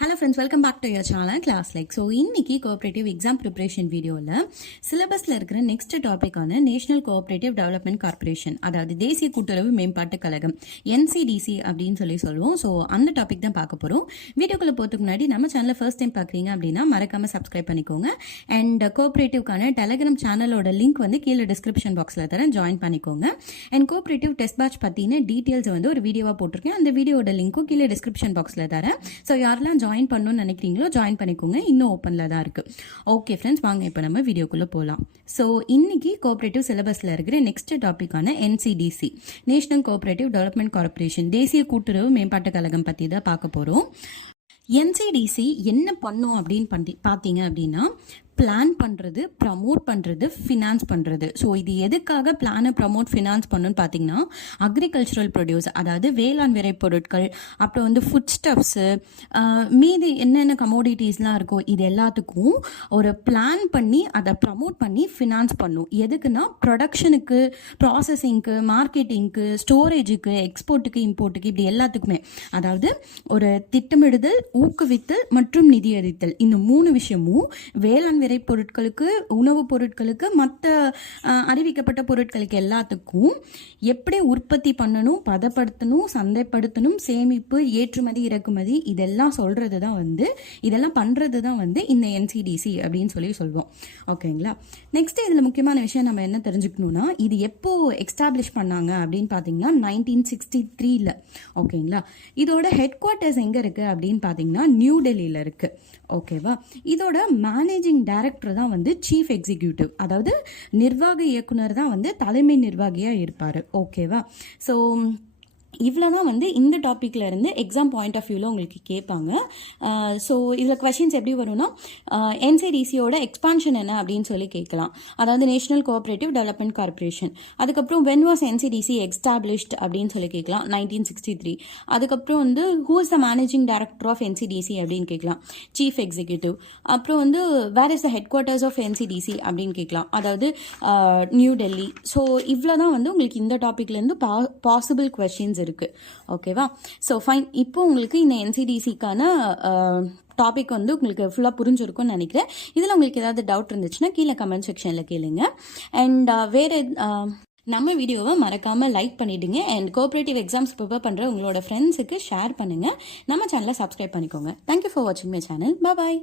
Hello friends welcome back to your channel class like so இன்னைக்கு cooperative exam preparation வீடியோவில் சிலபஸில் இருக்கிற next டாப்பிக்கான நேஷனல் கோஆப்ரேட்டிவ் டெவலப்மெண்ட் கார்ப்பரேஷன் அதாவது தேசிய கூட்டுறவு மேம்பாட்டு கழகம் என்சிடிசி அப்படின்னு சொல்லி சொல்லுவோம். ஸோ அந்த டாபிக் தான் பார்க்க போகிறோம் வீடியோக்குள்ளே போகிறதுக்கு முன்னாடி நம்ம சேனலை ஃபர்ஸ்ட் டைம் பார்க்குறீங்க அப்படின்னா மறக்காமல் சப்ஸ்கிரைப் பண்ணிக்கோங்க. அண்ட் கோஆப்ரேட்டிவ்க்கான டெலகிராம் சேனலோட லிங்க் வந்து கீழே டிஸ்கிரிப்ஷன் பாக்ஸில் தரேன். ஜாயின் பண்ணிக்கோங்க. அண்ட் கோஆப்ரேட்டிவ் டெஸ்ட் பேட்ச் பற்றின டீட்டெயில்ஸ் வந்து ஒரு வீடியோவாக போட்டிருக்கேன். அந்த வீடியோட லிங்க்கும் கீழே டிஸ்கிரிப்ஷன் பாக்ஸில் தரேன். ஸோ யாரெல்லாம் ஜாயின் பண்ணணும்னு நினைக்கிறீங்களோ ஜாயின் பண்ணிக்கோங்க. இன்னும் ஓப்பனில் தான் இருக்குது ஓகே ஃப்ரெண்ட்ஸ் வாங்க இப்போ நம்ம வீடியோக்குள்ளே போகலாம் ஸோ இன்றைக்கி கோஆப்ரேட்டிவ் சிலபஸில் இருக்கிற next டாப்பிக்கான NCDC national cooperative development corporation தேசிய கூட்டுறவு மேம்பாட்டு கழகம் பற்றி தான் பார்க்க போகிறோம் என்சிடிசி என்ன பண்ணும் அப்படின்னு பண்ணி பார்த்தீங்க அப்படின்னா பிளான் பண்ணுறது ப்ரமோட் பண்ணுறது ஃபினான்ஸ் பண்ணுறது ஸோ இது எதுக்காக பிளானை ப்ரமோட் ஃபினான்ஸ் பண்ணுன்னு பார்த்தீங்கன்னா அக்ரிகல்ச்சரல் ப்ரொடியூஸ் அதாவது வேளாண் விளைபொருட்கள் அப்புறம் வந்து ஃபுட் ஸ்டப்ஸு மீதி என்னென்ன கமோடிட்டிஸ்லாம் இருக்கோ இது எல்லாத்துக்கும் ஒரு பிளான் பண்ணி அதை ப்ரமோட் பண்ணி ஃபினான்ஸ் பண்ணும். எதுக்குன்னா ப்ரொடக்ஷனுக்கு ப்ராசஸிங்க்கு மார்க்கெட்டிங்க்கு ஸ்டோரேஜுக்கு எக்ஸ்போர்ட்டுக்கு இம்போர்ட்டுக்கு இப்படி எல்லாத்துக்குமே. அதாவது ஒரு திட்டமிடுதல் ஊக்குவித்தல் மற்றும் நிதியளித்தல் இந்த மூணு விஷயமும் வேளாண் விரை பொருட்களுக்கு உணவுப் பொருட்களுக்கு மற்ற அறிவிக்கப்பட்ட பொருட்களுக்கு எல்லாத்துக்கும் எப்படி உற்பத்தி பண்ணணும் பதப்படுத்தணும் சந்தைப்படுத்தணும் சேமிப்பு ஏற்றுமதி இறக்குமதி இதெல்லாம் சொல்கிறது தான் வந்து இதெல்லாம் பண்ணுறது தான் வந்து இந்த என்சிடிசி அப்படின்னு சொல்லி சொல்லுவோம் ஓகேங்களா நெக்ஸ்ட் இதில் முக்கியமான விஷயம் நம்ம என்ன தெரிஞ்சுக்கணும்னா இது எப்போ எக்ஸ்டாப்ளிஷ் பண்ணாங்க அப்படின்னு பார்த்தீங்கன்னா நைன்டீன் சிக்ஸ்டி த்ரீல ஓகேங்களா இதோட ஹெட் குவார்ட்டர்ஸ் எங்கே இருக்குது அப்படின்னு பார்த்தீங்கன்னா நியூ டெல்லியில் இருக்குது ஓகேவா இதோட மேனேஜிங் டைரக்டர் தான் வந்து சீஃப் எக்ஸிக்யூட்டிவ் அதாவது நிர்வாக இயக்குனர் தான் வந்து தலைமை நிர்வாகியாக இருப்பார். ஓகேவா ஸோ இவ்வளோ தான் வந்து இந்த டாப்பிக்கில் இருந்து எக்ஸாம் பாயிண்ட் ஆஃப் வியூவில் உங்களுக்கு கேட்பாங்க. ஸோ இதில் கொஷின்ஸ் எப்படி வரும்னா என்சிடிசியோட எக்ஸ்பான்ஷன் என்ன அப்படின்னு சொல்லி கேட்கலாம். அதாவது நேஷனல் கோஆப்ரேட்டிவ் டெவலப்மெண்ட் கார்பரேஷன் அதுக்கப்புறம் வென் வாஸ் என்சிடிசி எக்ஸ்டாப்ளிஷ்ட் அப்படின்னு சொல்லி கேட்கலாம். நைன்டீன் சிக்ஸ்டி த்ரீ அதுக்கப்புறம் வந்து who is the managing director of NCDC அப்படின்னு கேட்கலாம். சீஃப் எக்ஸிக்யூட்டிவ் அப்புறம் வந்து where is the headquarters of NCDC அப்படின்னு கேட்கலாம். அதாவது நியூ டெல்லி ஸோ இவ்வளோ தான் வந்து உங்களுக்கு இந்த டாப்பிக்லேருந்து பா பாசிபிள் கொஷின்ஸ் இருக்கு. ஓகேவா ஸோ ஃபைன் இப்போ உங்களுக்கு இந்த என்சிடிசிக்கான டாபிக் வந்து உங்களுக்கு ஃபுல்லாக புரிஞ்சிருக்கும்னு நினைக்கிறேன். இதில் உங்களுக்கு ஏதாவது டவுட் இருந்துச்சுன்னா கீழே கமெண்ட் செக்ஷனில் கேளுங்க. அண்ட் வேறு நம்ம வீடியோவை மறக்காமல் லைக் பண்ணிவிடுங்க அண்ட் கோஆப்ரேட்டிவ் எக்ஸாம்ஸ் ப்ரிப்பேர் பண்ணுற உங்களோட ஃப்ரெண்ட்ஸுக்கு ஷேர் பண்ணுங்கள் நம்ம சேனலை சப்ஸ்கிரைப் பண்ணிக்கோங்க. தேங்க்யூ ஃபார் வாட்சிங் மை சேனல் பாய்